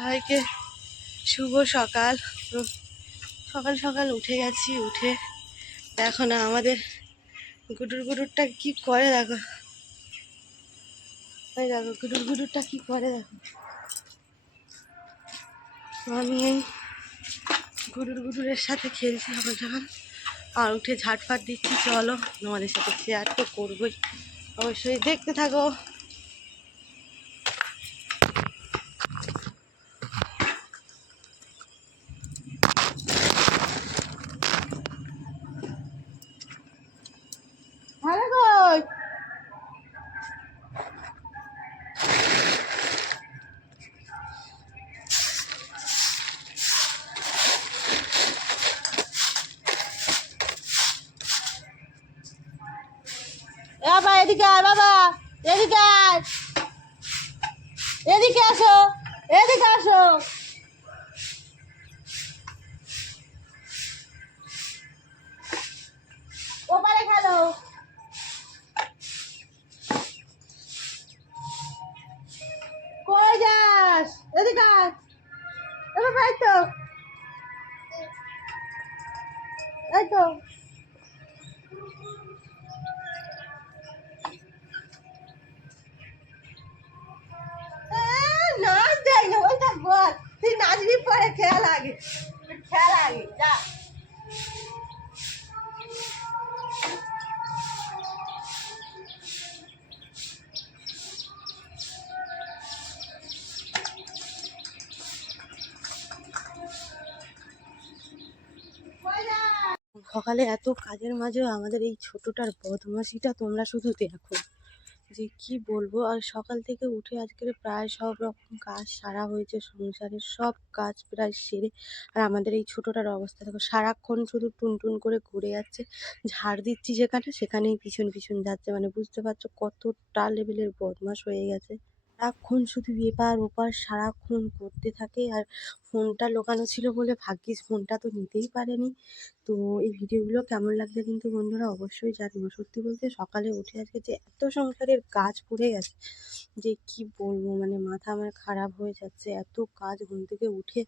সবাইকে শুভ সকাল। সকাল সকাল উঠে গেছি, উঠে দেখো না আমাদের গুডুরটা কি করে, দেখো ওই দেখো গুডুরটা কি করে দেখো। আমি এই গুডুরের সাথে খেলছি সকাল সকাল, আর উঠে ঝাটফাট দিচ্ছি। চলো তোমাদের সাথে শেয়ার তো করবোই, অবশ্যই দেখতে থাকো। বাবা এদিকে আয়, বাবা এদিকে আয়, এদিকে আসো, এদিকে আসো। ওপারে খেলো। কই যাস? এদিকে আয়। এবার ভাই তো, এই তো নাচ দেয় না, ওইটা বল তুই নাচবি পরে, খেয়াল আগে, খেয়াল আগে যা। সকালে এত কাজের মাঝেও আমাদের এই ছোটটার বদমাশিটা তোমরা শুধু দেখো, যে কি বলবো। আর সকাল থেকে উঠে আজকের প্রায় সব রকম কাজ সারা হয়েছে, সংসারের সব কাজ প্রায় সেরে। আর আমাদের এই ছোটটার অবস্থা দেখো, সারাক্ষণ শুধু টুনটুন করে ঘুরে যাচ্ছে। ঝাড় দিচ্ছি যেখানে সেখানেই পিছন পিছন যাচ্ছে, মানে বুঝতে পারছো কতটা লেভেলের বদমাশ হয়ে গেছে। সারাক্ষণ শুধু এপার ওপার সারাক্ষণ করতে থাকে। আর ফোনটা লোকানো ছিল বলে ভাগ্যিস, ফোনটা তো নিতেই পারেনি। তো এই ভিডিওগুলো কেমন লাগছে কিন্তু বন্ধুরা অবশ্যই জানিও। সত্যি বলতে সকালে উঠে আজকে যে এত সংসারের কাজ পড়ে গেছে, যে কি বলবো, মানে মাথা আমার খারাপ হয়ে যাচ্ছে। এত কাজ, ঘুম থেকে উঠে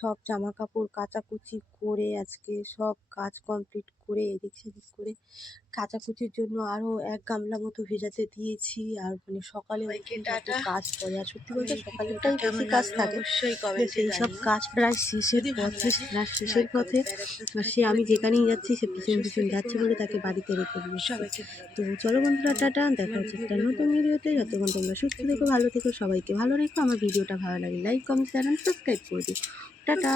সব জামা কাপড় কাচাকুচি করে আজকে সব কাজ কমপ্লিট করে এদিক সেদিক করে কাচাকুচির জন্য আরো এক গামলা মতো ভেজাতে দিয়েছি। আর মানে সকালে এত কাজ পড়ে, আর সত্যি বলতে সকালেরটাই বেশি কাজ থাকে। সেই সব কাজ প্রায় শেষের পথে সে আমি যেখানেই যাচ্ছি সে পিছন পিছন যাচ্ছে বলে তাকে বাড়িতে রেখে দিয়েছি। তো চলো বন্ধুরা, টাটা, দেখা হচ্ছে একটা নতুন ভিডিওতে। যতক্ষণ তোমরা সুস্থ থেকো, ভালো থেকো, সবাইকে ভালো রেখো। আমার ভিডিওটা ভালো লাগে লাইক, কমেন্ট, শেয়ার, সাবস্ক্রাইব করে দিও। টাটা।